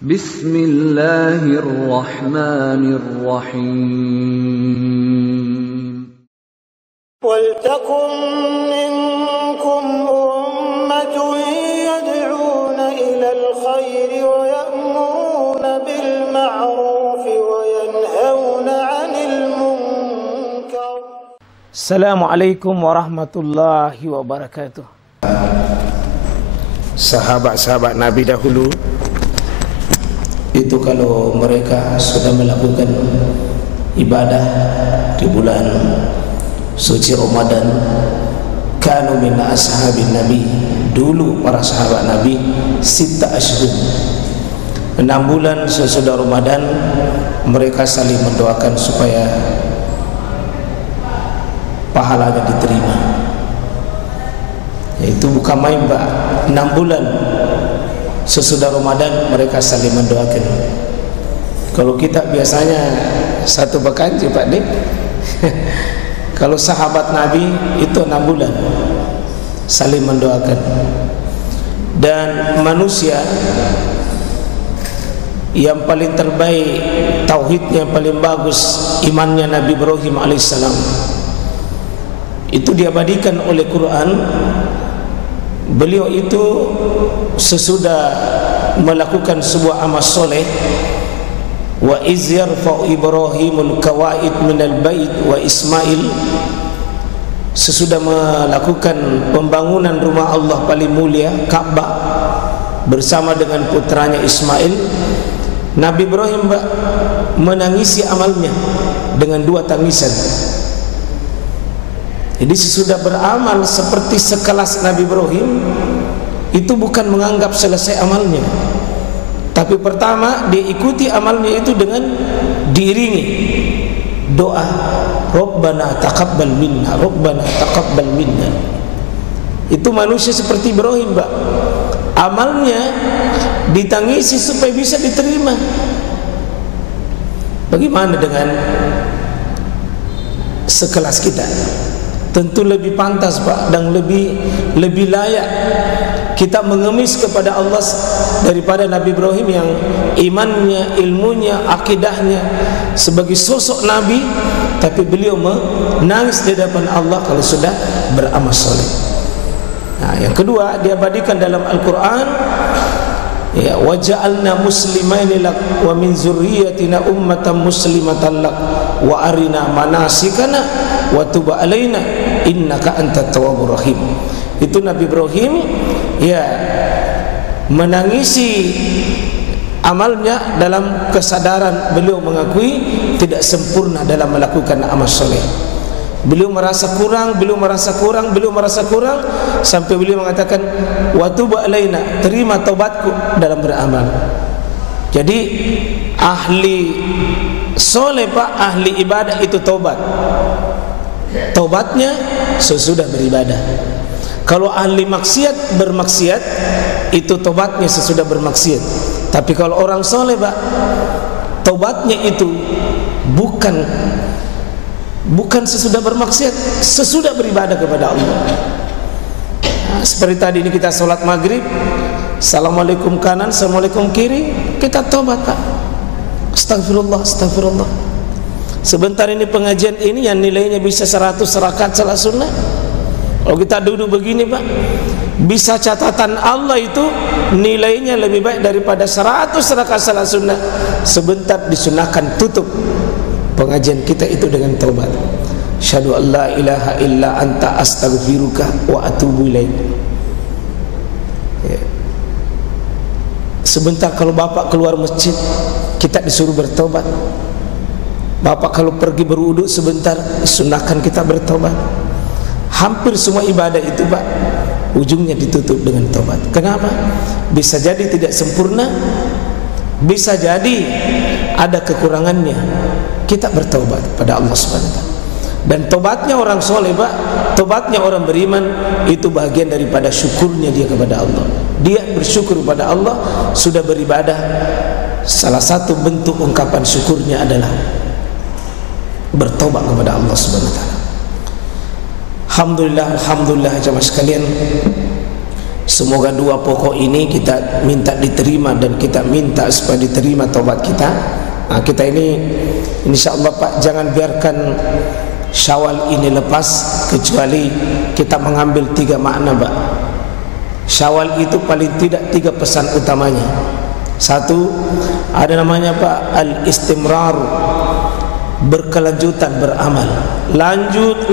Bismillahirrahmanirrahim. Waltakum minkum ummatun yad'una ilal khairi wa ya'muruna bil ma'rufi wa yanhauna 'anil munkar. Assalamualaikum warahmatullahi wabarakatuh. Sahabat-sahabat Nabi dahulu itu kalau mereka sudah melakukan ibadah di bulan suci Ramadan, kanu min ashabin Nabi, dulu para sahabat Nabi, sita ashhur, 6 bulan sesudah Ramadan mereka saling mendoakan supaya pahalanya diterima. Itu bukan main, Pak. 6 bulan sesudah Ramadan mereka saling mendoakan. Kalau kita biasanya satu pekan, Pak Dik. Kalau sahabat Nabi itu 6 bulan saling mendoakan. Dan manusia yang paling terbaik, tauhidnya paling bagus, imannya Nabi Ibrahim alaihissalam, itu diabadikan oleh Quran. Beliau itu sesudah melakukan sebuah amal soleh, wa iz yarfa'u Ibrahimul qawaid minal bait wa Ismail, sesudah melakukan pembangunan rumah Allah paling mulia Ka'bah bersama dengan putranya Ismail, Nabi Ibrahim menangisi amalnya dengan 2 tangisan. Jadi sesudah beramal seperti sekelas Nabi Ibrahim, itu bukan menganggap selesai amalnya, tapi pertama dia ikuti amalnya itu dengan diiringi doa, Rabbana taqabbal minna, Rabbana taqabbal minna. Itu manusia seperti Ibrahim, Pak. Amalnya ditangisi supaya bisa diterima. Bagaimana dengan sekelas kita? Tentu lebih pantas, Pak, dan lebih layak kita mengemis kepada Allah daripada Nabi Ibrahim yang imannya, ilmunya, akidahnya sebagai sosok Nabi, tapi beliau menangis di hadapan Allah kalau sudah beramal soleh. Nah, yang kedua diabadikan dalam Al-Quran, ya, waja'alna muslimaini lak wa min zurriyyatina ummatan muslimatan lak wa arina manasikana wa tub alaina innaka antat tawwabur rahim. Itu Nabi Ibrahim ya menangisi amalnya dalam kesadaran beliau mengakui tidak sempurna dalam melakukan amal soleh. Beliau merasa kurang sampai beliau mengatakan wa tub alaina, terima taubatku dalam beramal. Jadi ahli soleh, Pak, ahli ibadah itu taubat. Taubatnya sesudah beribadah. Kalau ahli maksiat bermaksiat, itu taubatnya sesudah bermaksiat. Tapi kalau orang soleh, Pak, taubatnya itu bukan sesudah bermaksiat, sesudah beribadah kepada Allah. Nah, seperti tadi ini kita sholat maghrib, assalamualaikum kanan, assalamualaikum kiri, kita taubat, Pak. Astagfirullah, astagfirullah. Sebentar ini pengajian ini yang nilainya bisa 100 rakaat salat sunnah. Kalau kita duduk begini, Pak, bisa catatan Allah itu nilainya lebih baik daripada 100 rakaat salat sunnah. Sebentar disunahkan tutup pengajian kita itu dengan taubat. Asyhadu an la ilaha illa anta astaghfiruka wa atubu ilaik. Ya. Sebentar kalau Bapak keluar masjid, kita disuruh bertobat. Bapak kalau pergi berwudu sebentar, sunahkan kita bertobat. Hampir semua ibadah itu, Pak, ujungnya ditutup dengan tobat. Kenapa? Bisa jadi tidak sempurna, bisa jadi ada kekurangannya. Kita bertobat pada Allah Subhanahu wa taala. Dan tobatnya orang soleh, Pak, tobatnya orang beriman, itu bagian daripada syukurnya dia kepada Allah. Dia bersyukur kepada Allah sudah beribadah. Salah satu bentuk ungkapan syukurnya adalah bertobat kepada Allah Subhanahu wa taala. Alhamdulillah, alhamdulillah jemaah sekalian. Semoga dua pokok ini kita minta diterima dan kita minta supaya diterima taubat kita. Nah, kita ini insyaallah Pak, jangan biarkan Syawal ini lepas kecuali kita mengambil 3 makna Pak. Syawal itu paling tidak 3 pesan utamanya. 1, ada namanya Pak al-istimrar, berkelanjutan beramal. Lanjut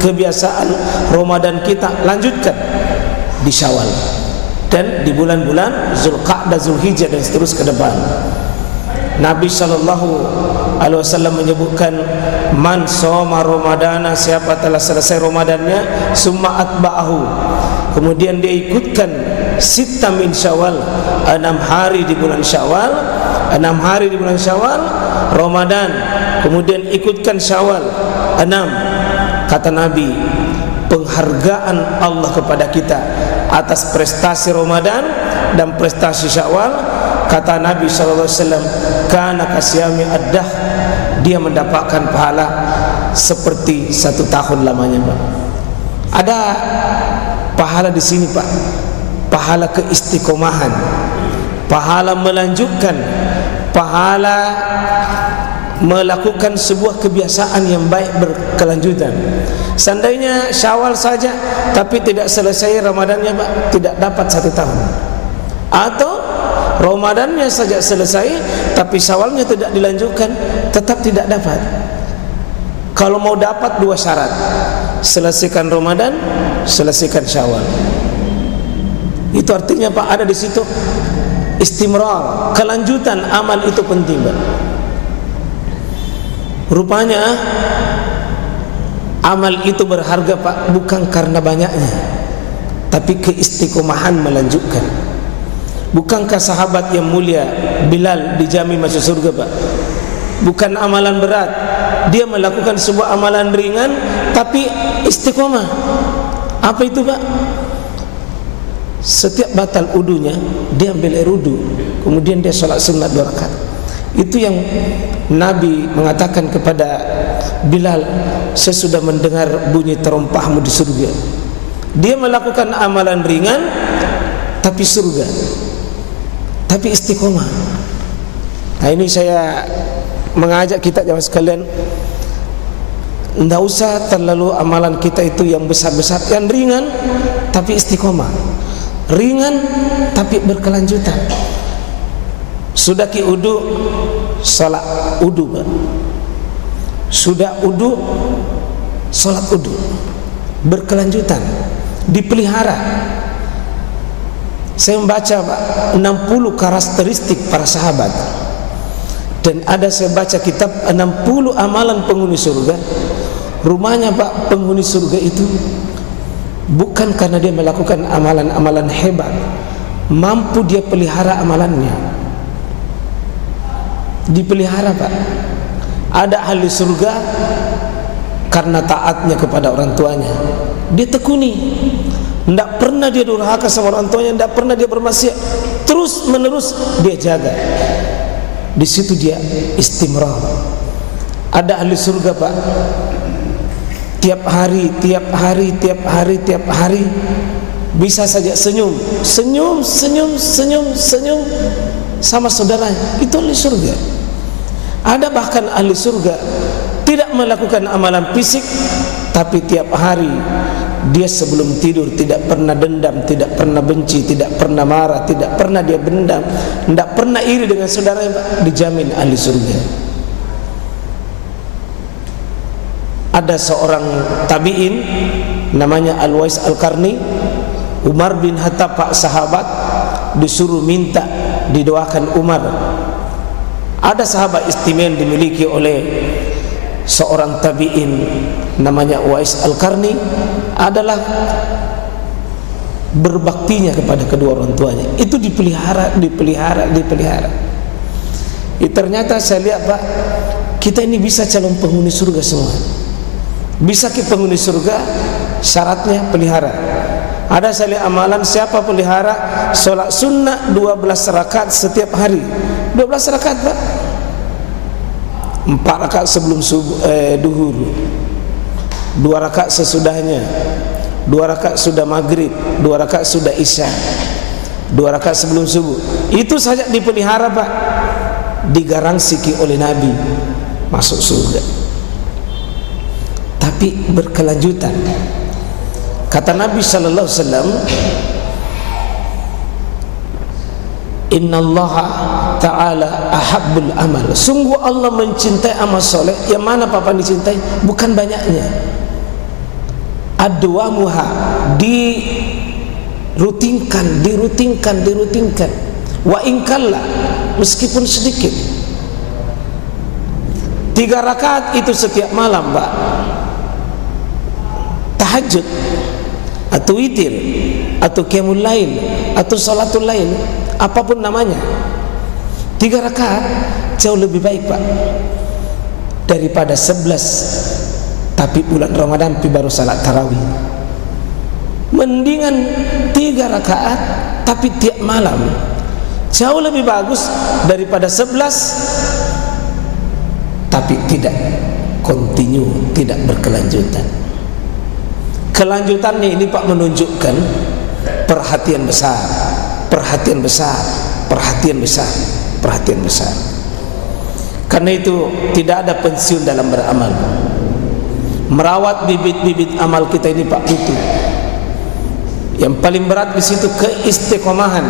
kebiasaan Ramadan kita lanjutkan di Syawal dan di bulan-bulan Zulqa'dah, Zulhijjah dan seterusnya ke depan. Nabi SAW menyebutkan, man soma Ramadana, siapa telah selesai Ramadannya, summa atba'ahu, kemudian dia ikutkan sitta min Syawal, 6 hari di bulan Syawal, 6 hari di bulan Syawal Ramadan, kemudian ikutkan Syawal 6. Kata Nabi, penghargaan Allah kepada kita atas prestasi Ramadan dan prestasi Syawal, kata Nabi SAW, kana kasyami ad-dahr, dia mendapatkan pahala seperti 1 tahun lamanya Pak. Ada pahala di sini Pak, pahala keistiqomahan, pahala melanjutkan, pahala melakukan sebuah kebiasaan yang baik berkelanjutan. Seandainya Syawal saja tapi tidak selesai Ramadannya Pak, tidak dapat 1 tahun. Atau Ramadannya saja selesai tapi Syawalnya tidak dilanjutkan, tetap tidak dapat. Kalau mau dapat 2 syarat, selesaikan Ramadan, selesaikan Syawal. Itu artinya Pak, ada di situ istimrar, kelanjutan amal itu penting Pak. Rupanya amal itu berharga Pak, bukan karena banyaknya, tapi keistiqomahan melanjutkan. Bukankah sahabat yang mulia Bilal dijamin masuk surga Pak? Bukan amalan berat, dia melakukan sebuah amalan ringan tapi istiqomah. Apa itu Pak? Setiap batal udunya dia ambil air udu, kemudian dia sholat sunat 2 rakaat. Itu yang Nabi mengatakan kepada Bilal, saya sudah mendengar bunyi terompahmu di surga. Dia melakukan amalan ringan tapi surga, tapi istiqomah. Nah, ini saya mengajak kita jamaah sekalian, tidak usah terlalu amalan kita itu yang besar-besar, yang ringan tapi istiqomah, ringan tapi berkelanjutan. Sudah ki udu, salat udu Pak. Sudah udu, salat udu, berkelanjutan, dipelihara. Saya membaca Pak 60 karakteristik para sahabat, dan ada saya baca kitab 60 amalan penghuni surga. Rumahnya Pak, penghuni surga itu bukan karena dia melakukan amalan-amalan hebat, mampu dia pelihara amalannya, dipelihara Pak. Ada ahli surga karena taatnya kepada orang tuanya, dia tekuni, tidak pernah dia durhaka sama orang tuanya, tidak pernah dia bermaksiat, terus menerus dia jaga. Di situ dia istimrar. Ada ahli surga Pak, tiap hari bisa saja senyum sama saudaranya. Itu ahli surga. Ada bahkan ahli surga tidak melakukan amalan fisik, tapi tiap hari dia sebelum tidur tidak pernah dendam, tidak pernah benci, tidak pernah marah, tidak pernah dia bendam, tidak pernah iri dengan saudaranya, dijamin ahli surga. Ada seorang tabi'in namanya Al-Wais Al-Qarni, Umar bin Khattab Pak, sahabat, disuruh minta didoakan Umar. Ada sahabat istimewa yang dimiliki oleh seorang tabi'in namanya Uwais Al-Qarni, adalah berbaktinya kepada kedua orang tuanya. Itu dipelihara. Ternyata saya lihat Pak, kita ini bisa calon penghuni surga semua. Bisa kita penghuni surga, syaratnya pelihara. Ada saya lihat amalan, siapa pelihara sholat sunnah 12 rakaat setiap hari. 12 rakaat Pak, 4 rakaat sebelum duhur, 2 rakaat sesudahnya, 2 rakaat sudah maghrib, 2 rakaat sudah isya, 2 rakaat sebelum subuh. Itu saja dipelihara Pak, digaransi oleh Nabi masuk surga. Tapi berkelanjutan. Kata Nabi sallallahu alaihi wasallam, Innallaha ta'ala ahabbul amal. Sungguh Allah mencintai amal soleh. Yang mana Papa dicintai? Bukan banyaknya, adwamuha, dirutinkan. Wa inkalla, meskipun sedikit. 3 rakaat itu setiap malam Pak, tahajud atau witir atau qiyamul lail atau salatul lail, apapun namanya, 3 rakaat jauh lebih baik Pak daripada 11 tapi bulan Ramadan baru salat tarawih. Mendingan 3 rakaat tapi tiap malam, jauh lebih bagus daripada 11 tapi tidak kontinu, tidak berkelanjutan. Kelanjutannya ini Pak menunjukkan perhatian besar. Karena itu tidak ada pensiun dalam beramal. Merawat bibit-bibit amal kita ini Pak butuh. Yang paling berat di situ keistiqomahan